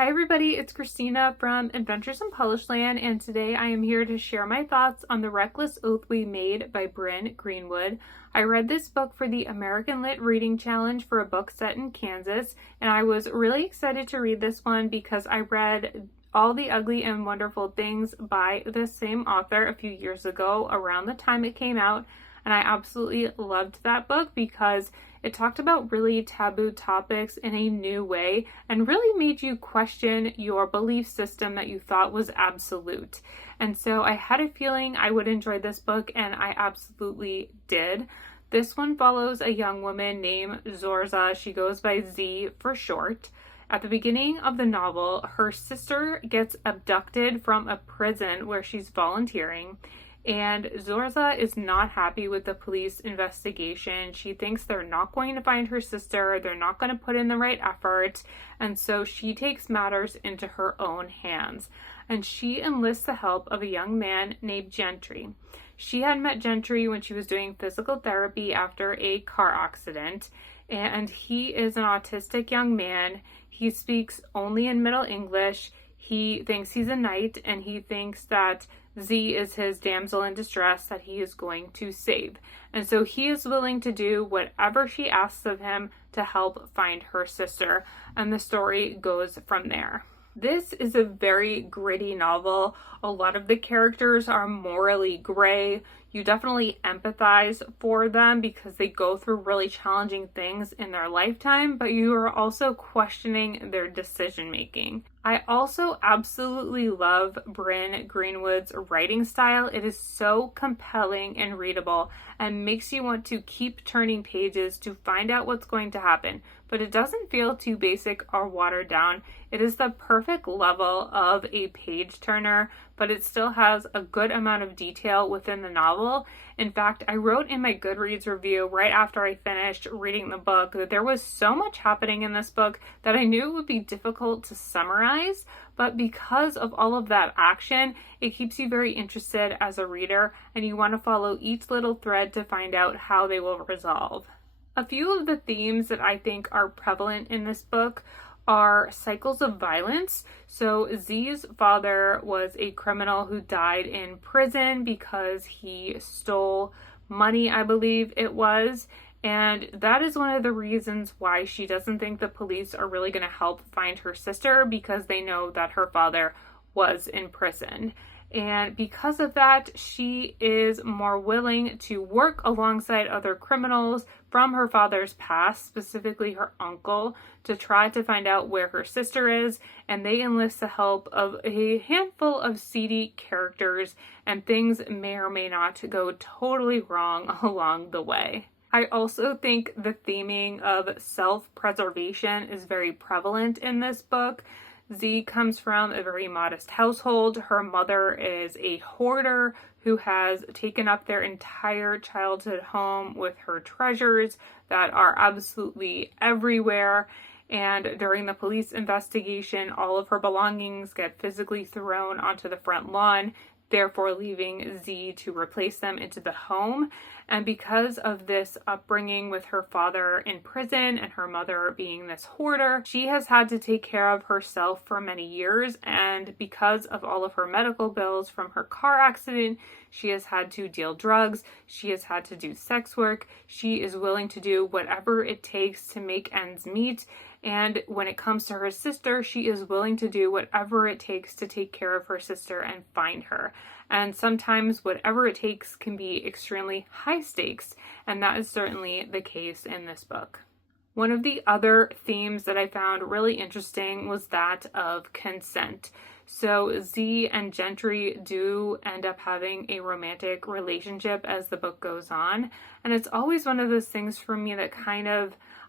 Hi everybody, it's Christina from Adventures in Polishland, and today I am here to share my thoughts on The Reckless Oath We Made by Bryn Greenwood. I read this book for the American Lit Reading Challenge for a book set in Kansas, and I was really excited to read this one because I read All the Ugly and Wonderful Things by the same author a few years ago around the time it came out, and I absolutely loved that book because it talked about really taboo topics in a new way and really made you question your belief system that you thought was absolute. And so I had a feeling I would enjoy this book, and I absolutely did. This one follows a young woman named Zorza. She goes by Z for short. At the beginning of the novel, her sister gets abducted from a prison where she's volunteering. And Zorza is not happy with the police investigation. She thinks they're not going to find her sister, they're not going to put in the right effort, and so she takes matters into her own hands. And she enlists the help of a young man named Gentry. She had met Gentry when she was doing physical therapy after a car accident, and he is an autistic young man. He speaks only in Middle English. He thinks he's a knight, and he thinks that Z is his damsel in distress that he is going to save. And so he is willing to do whatever she asks of him to help find her sister. And the story goes from there. This is a very gritty novel. A lot of the characters are morally gray. You definitely empathize for them because they go through really challenging things in their lifetime, but you are also questioning their decision making. I also absolutely love Bryn Greenwood's writing style. It is so compelling and readable and makes you want to keep turning pages to find out what's going to happen, but it doesn't feel too basic or watered down. It is the perfect level of a page turner, but it still has a good amount of detail within the novel. In fact, I wrote in my Goodreads review right after I finished reading the book that there was so much happening in this book that I knew it would be difficult to summarize, but because of all of that action, it keeps you very interested as a reader, and you want to follow each little thread to find out how they will resolve. A few of the themes that I think are prevalent in this book are cycles of violence. So Z's father was a criminal who died in prison because he stole money, I believe it was. And that is one of the reasons why she doesn't think the police are really going to help find her sister, because they know that her father was in prison. And because of that, she is more willing to work alongside other criminals from her father's past, specifically her uncle, to try to find out where her sister is. And they enlist the help of a handful of seedy characters, and things may or may not go totally wrong along the way. I also think the theming of self-preservation is very prevalent in this book. Z comes from a very modest household. Her mother is a hoarder who has taken up their entire childhood home with her treasures that are absolutely everywhere. And during the police investigation, all of her belongings get physically thrown onto the front lawn, therefore leaving Z to replace them into the home. And because of this upbringing with her father in prison and her mother being this hoarder, she has had to take care of herself for many years. And because of all of her medical bills from her car accident, she has had to deal drugs. She has had to do sex work. She is willing to do whatever it takes to make ends meet. And when it comes to her sister, she is willing to do whatever it takes to take care of her sister and find her. And sometimes whatever it takes can be extremely high stakes, and that is certainly the case in this book. One of the other themes that I found really interesting was that of consent. So Z and Gentry do end up having a romantic relationship as the book goes on, and it's always one of those things for me that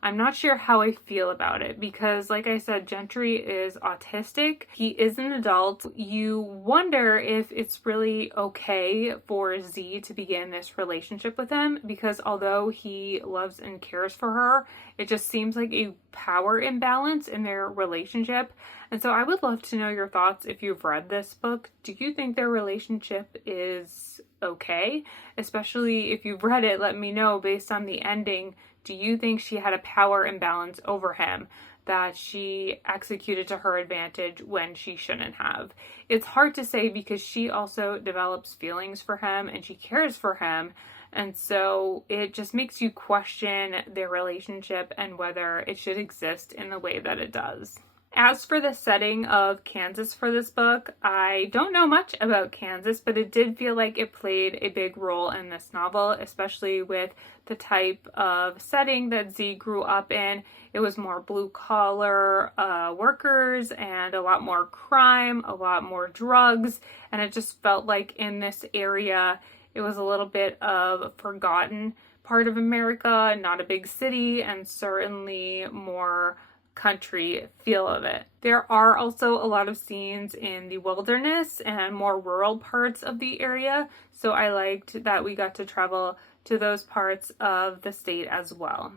I'm not sure how I feel about it, because like I said, Gentry is autistic. He is an adult. You wonder if it's really okay for Z to begin this relationship with him, because although he loves and cares for her, it just seems like a power imbalance in their relationship. And so I would love to know your thoughts if you've read this book. Do you think their relationship is okay? Especially if you've read it, let me know based on the ending. Do you think she had a power imbalance over him? that she executed to her advantage when she shouldn't have. It's hard to say because she also develops feelings for him and she cares for him. And so it just makes you question their relationship and whether it should exist in the way that it does. As for the setting of Kansas for this book, I don't know much about Kansas, but it did feel like it played a big role in this novel, especially with the type of setting that Z grew up in. It was more blue-collar workers and a lot more crime, a lot more drugs, and it just felt like in this area it was a little bit of a forgotten part of America, not a big city, and certainly more country feel of it. There are also a lot of scenes in the wilderness and more rural parts of the area, so I liked that we got to travel to those parts of the state as well.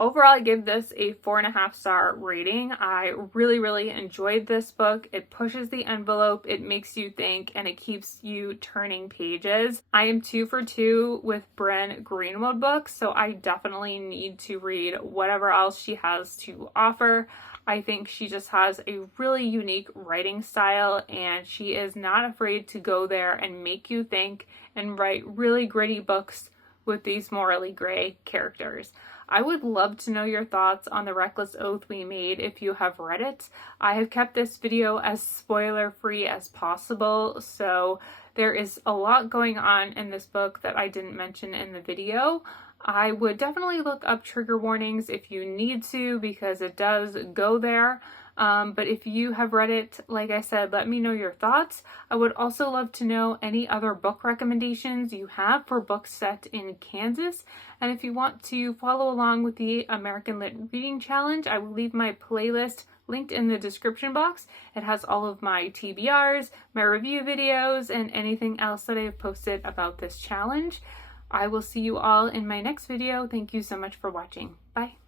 Overall, I give this a 4.5-star rating. I really enjoyed this book. It pushes the envelope, it makes you think, and it keeps you turning pages. I am 2 for 2 with Bryn Greenwood books, so I definitely need to read whatever else she has to offer. I think she just has a really unique writing style, and she is not afraid to go there and make you think and write really gritty books with these morally gray characters. I would love to know your thoughts on The Reckless Oath We Made if you have read it. I have kept this video as spoiler-free as possible, so there is a lot going on in this book that I didn't mention in the video. I would definitely look up trigger warnings if you need to, because it does go there. But if you have read it, like I said, let me know your thoughts. I would also love to know any other book recommendations you have for books set in Kansas. And if you want to follow along with the American Lit Reading Challenge, I will leave my playlist linked in the description box. It has all of my TBRs, my review videos, and anything else that I have posted about this challenge. I will see you all in my next video. Thank you so much for watching. Bye.